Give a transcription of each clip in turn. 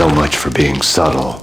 So much for being subtle.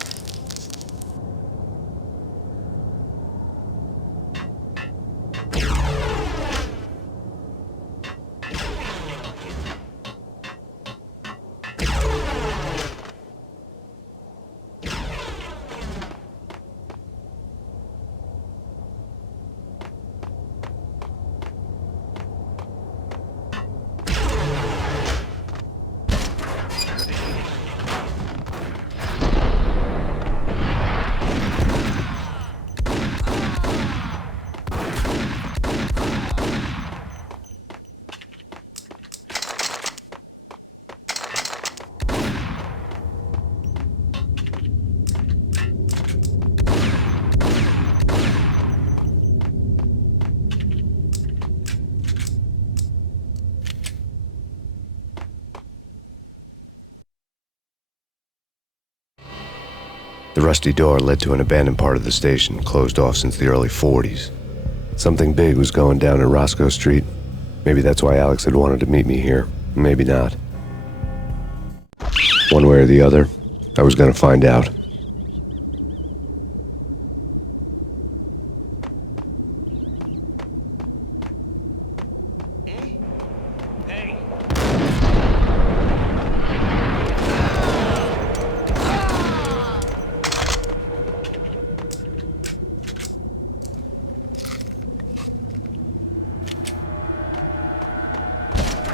The rusty door led to an abandoned part of the station, closed off since the early 40s. Something big was going down in Roscoe Street. Maybe that's why Alex had wanted to meet me here. Maybe not. One way or the other, I was gonna find out.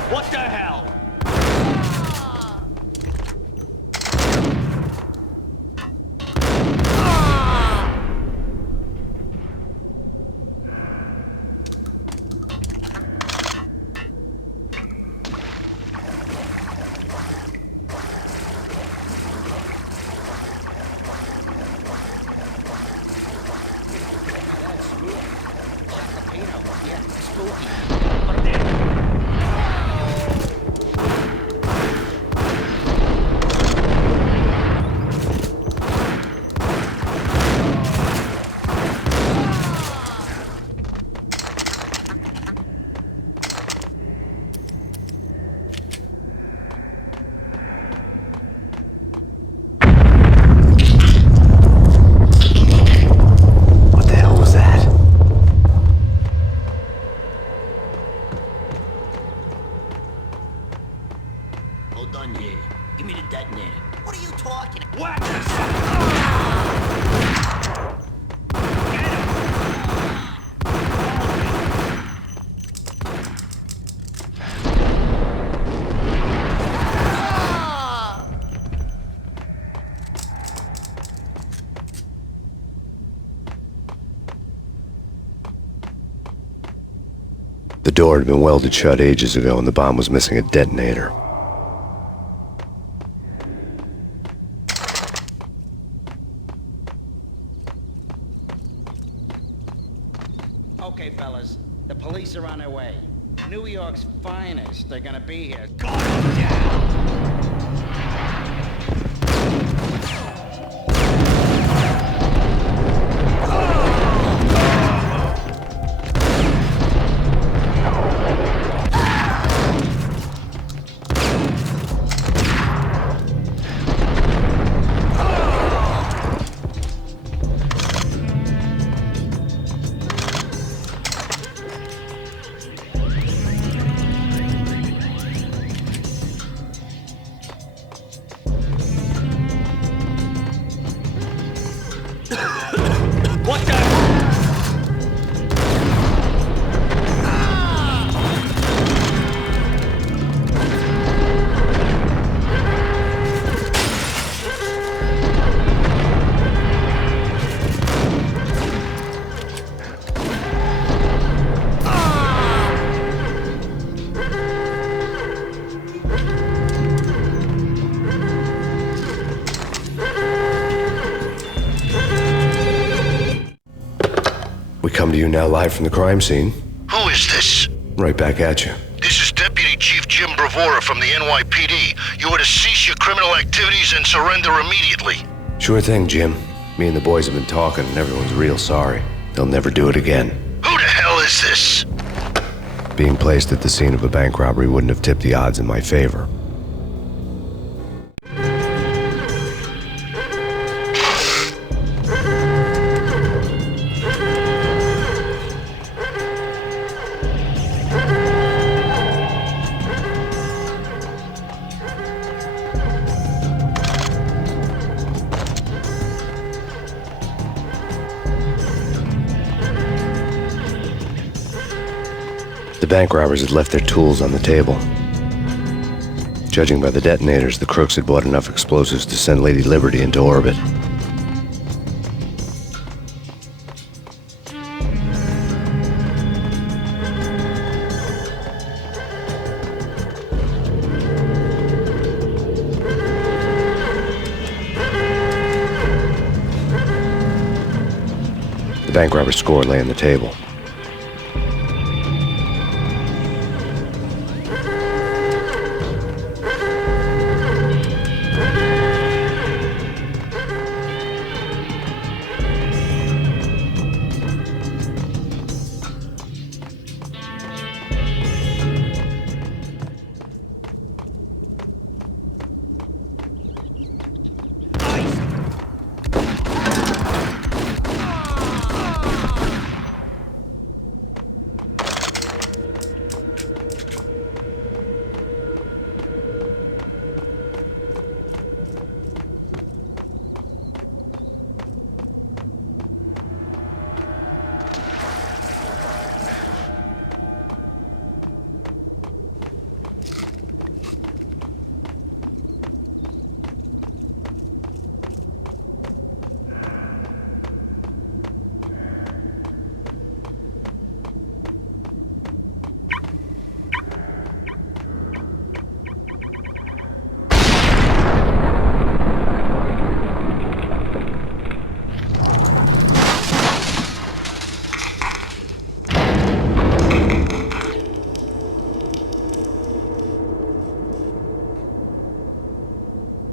What the hell? That's spooky. Shot the payne. Yeah, spooky. But done here. Give me the detonator. What are you talking about? Whack this! Get him! The door had been welded shut ages ago and the bomb was missing a detonator. Okay, fellas, the police are on their way. New York's finest, they're gonna be here. Gun them down! What the? We come to you now live from the crime scene. Who is this? Right back at you. This is Deputy Chief Jim Bravura from the NYPD. You are to cease your criminal activities and surrender immediately. Sure thing, Jim. Me and the boys have been talking and everyone's real sorry. They'll never do it again. Who the hell is this? Being placed at the scene of a bank robbery wouldn't have tipped the odds in my favor. The bank robbers had left their tools on the table. Judging by the detonators, the crooks had bought enough explosives to send Lady Liberty into orbit. The bank robber's score lay on the table.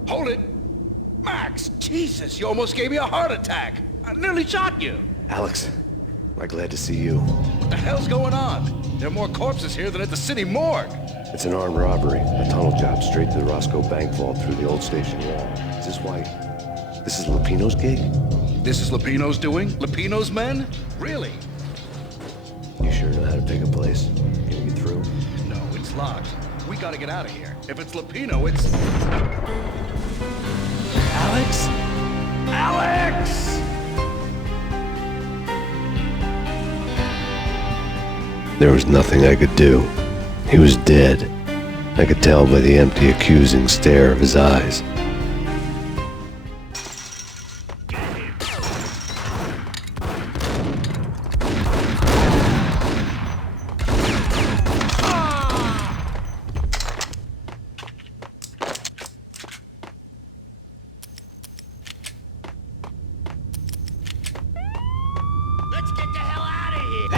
Hold it! Max, Jesus, you almost gave me a heart attack. I nearly shot you. Alex, am I glad to see you. What the hell's going on? There are more corpses here than at the city morgue. It's an armed robbery. A tunnel job straight to the Roscoe Bank vault through the old station wall. Is this why... This is Lupino's gig? This is Lupino's doing? Lupino's men? Really? You sure know how to pick a place? Can you get through? No, it's locked. We gotta get out of here. If it's Lupino, it's... Alex? Alex! There was nothing I could do. He was dead. I could tell by the empty, accusing stare of his eyes. Let's get the hell out of here!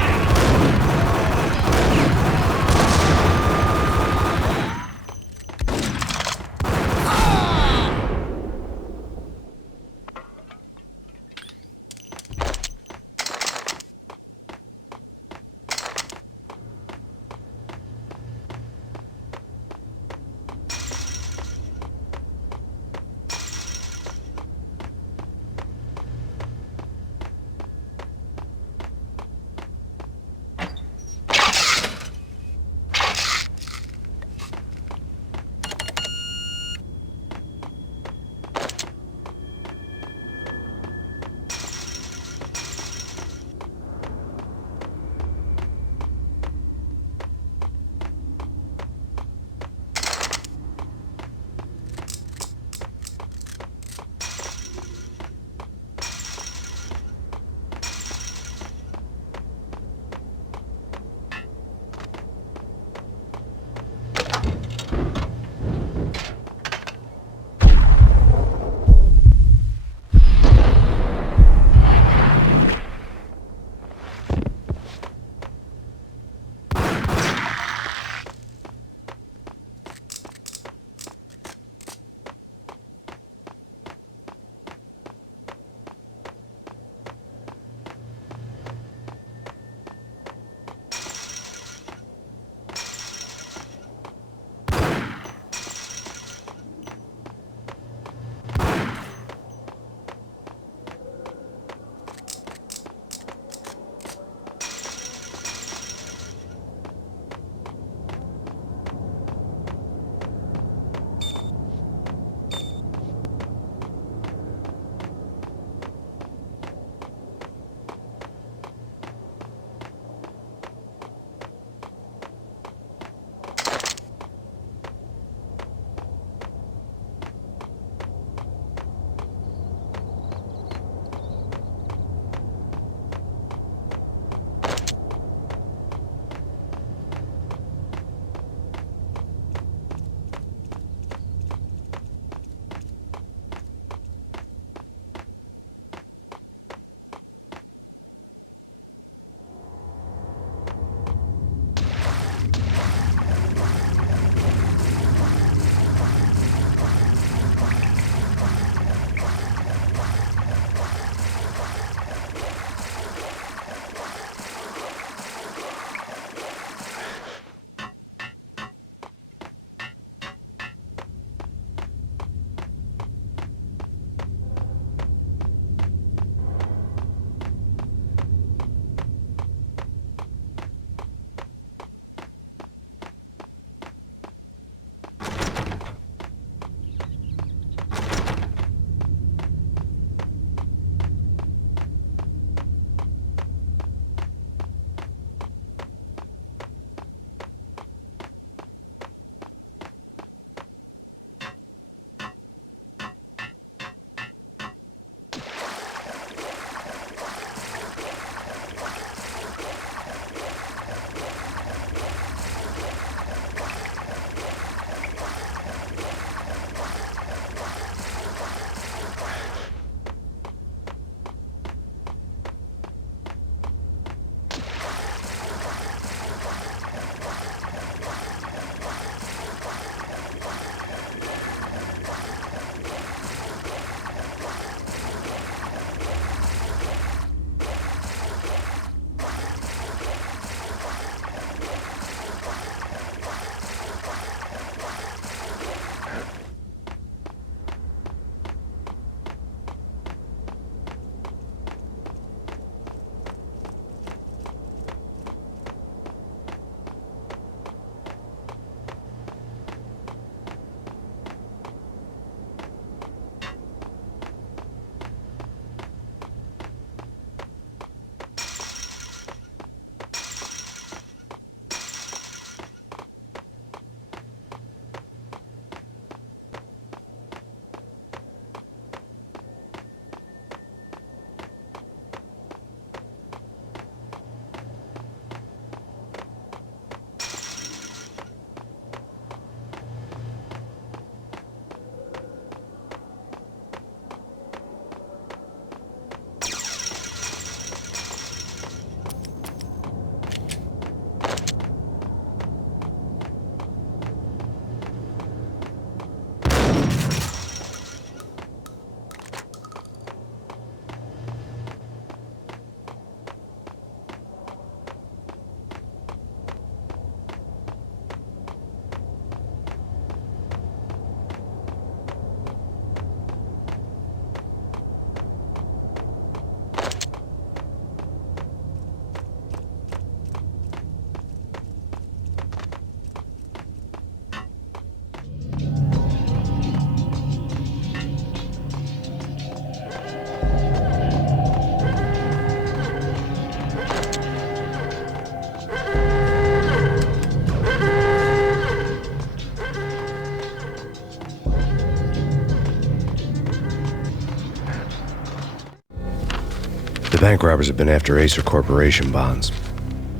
bank robbers had been after Acer Corporation bonds.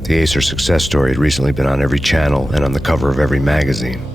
The Acer success story had recently been on every channel and on the cover of every magazine.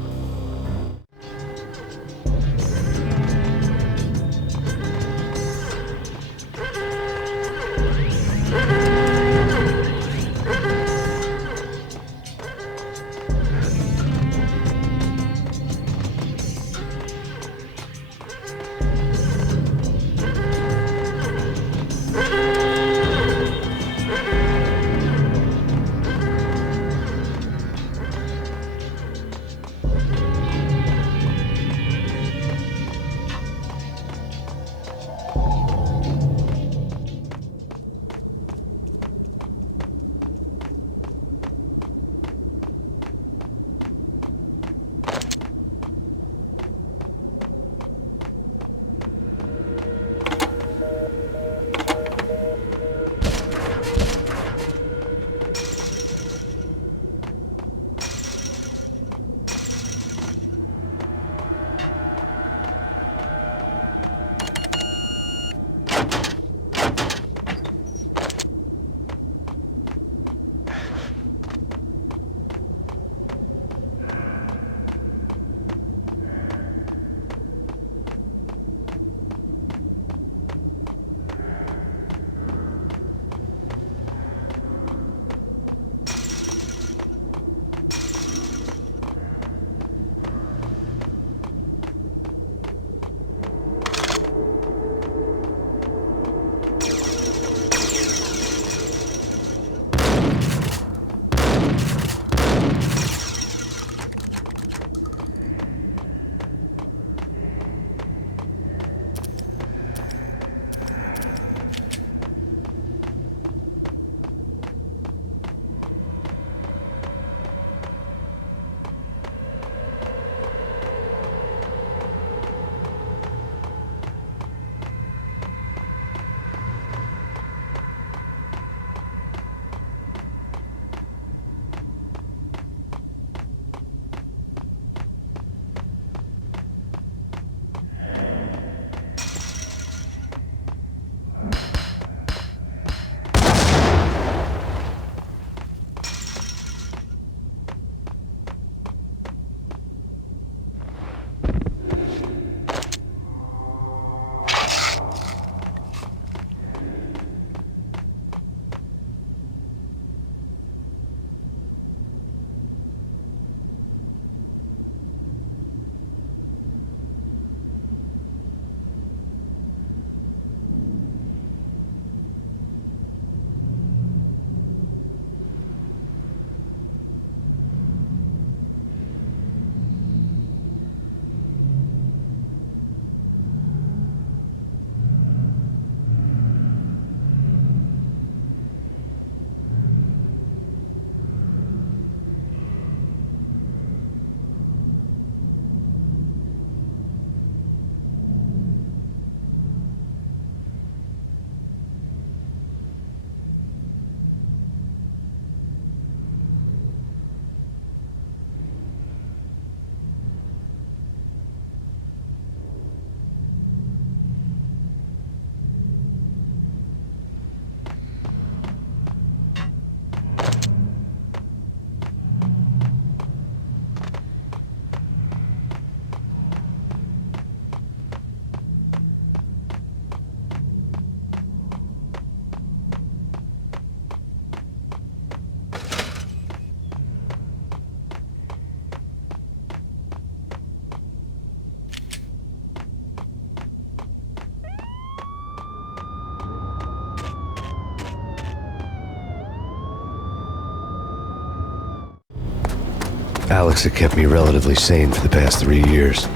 Alex had kept me relatively sane for the past 3 years.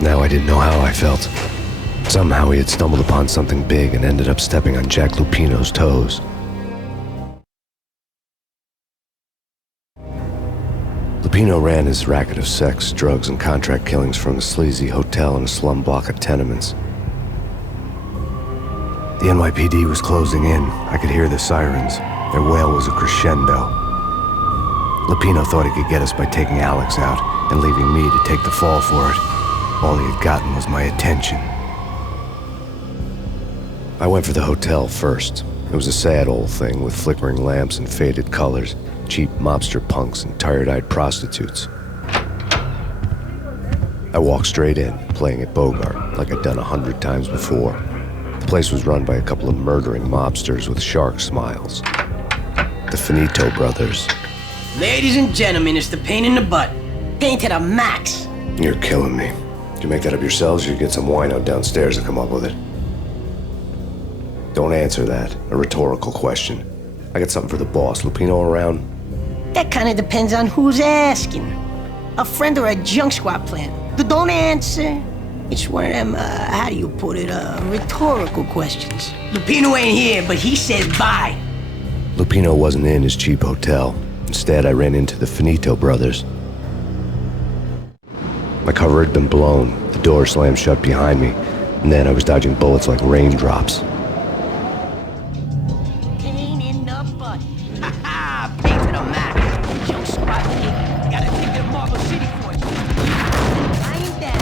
Now I didn't know how I felt. Somehow he had stumbled upon something big and ended up stepping on Jack Lupino's toes. Lupino ran his racket of sex, drugs, and contract killings from a sleazy hotel in a slum block of tenements. The NYPD was closing in. I could hear the sirens. Their wail was a crescendo. Lupino thought he could get us by taking Alex out and leaving me to take the fall for it. All he had gotten was my attention. I went for the hotel first. It was a sad old thing with flickering lamps and faded colors, cheap mobster punks and tired-eyed prostitutes. I walked straight in, playing at Bogart, like I'd done 100 times before. The place was run by a couple of murdering mobsters with shark smiles. The Finito brothers. Ladies and gentlemen, it's the pain in the butt. Pain to the max. You're killing me. Did you make that up yourselves, or you get some wino downstairs to come up with it? Don't answer that. A rhetorical question. I got something for the boss. Lupino around? That kind of depends on who's asking. A friend or a junk squad plan. Don't answer. It's one of them, how do you put it, rhetorical questions. Lupino ain't here, but he said bye. Lupino wasn't in his cheap hotel. Instead, I ran into the Finito brothers. My cover had been blown, the door slammed shut behind me, and then I was dodging bullets like raindrops. Pain in the butt. Ha ha! Pain to the max. Junk squad kid. Gotta take it to Marble City for you. I ain't that.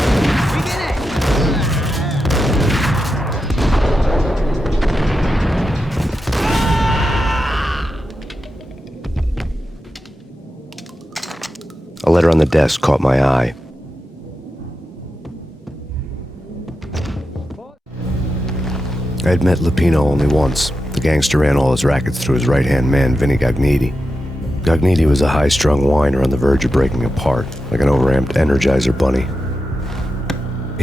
A letter on the desk caught my eye. I had met Lupino only once. The gangster ran all his rackets through his right-hand man, Vinny Gagniti. Gagniti was a high-strung whiner on the verge of breaking apart, like an overamped Energizer bunny.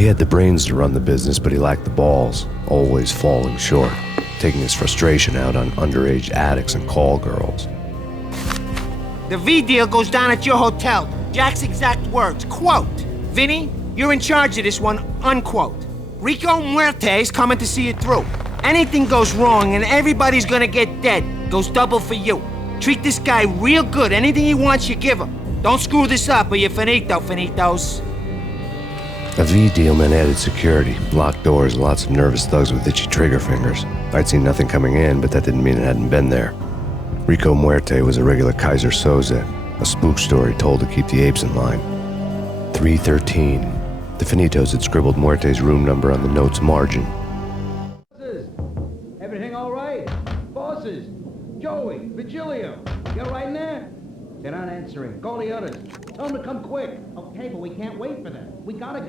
He had the brains to run the business, but he lacked the balls, always falling short, taking his frustration out on underage addicts and call girls. The V deal goes down at your hotel. Jack's exact words, quote, "Vinny, you're in charge of this one," unquote. Rico Muerte's coming to see it through. Anything goes wrong and everybody's gonna get dead, goes double for you. Treat this guy real good. Anything he wants, you give him. Don't screw this up or you're finito, finitos. A V deal meant added security, locked doors, and lots of nervous thugs with itchy trigger fingers. I'd seen nothing coming in, but that didn't mean it hadn't been there. Rico Muerte was a regular Kaiser Soze, a spook story told to keep the apes in line. 313. The Finitos had scribbled Muerte's room number on the note's margin. Bosses, everything all right? Bosses, Joey, Vigilio, you all right in there? They're not answering. Call the others. Tell them to come quick. Okay, but we can't wait for them. We gotta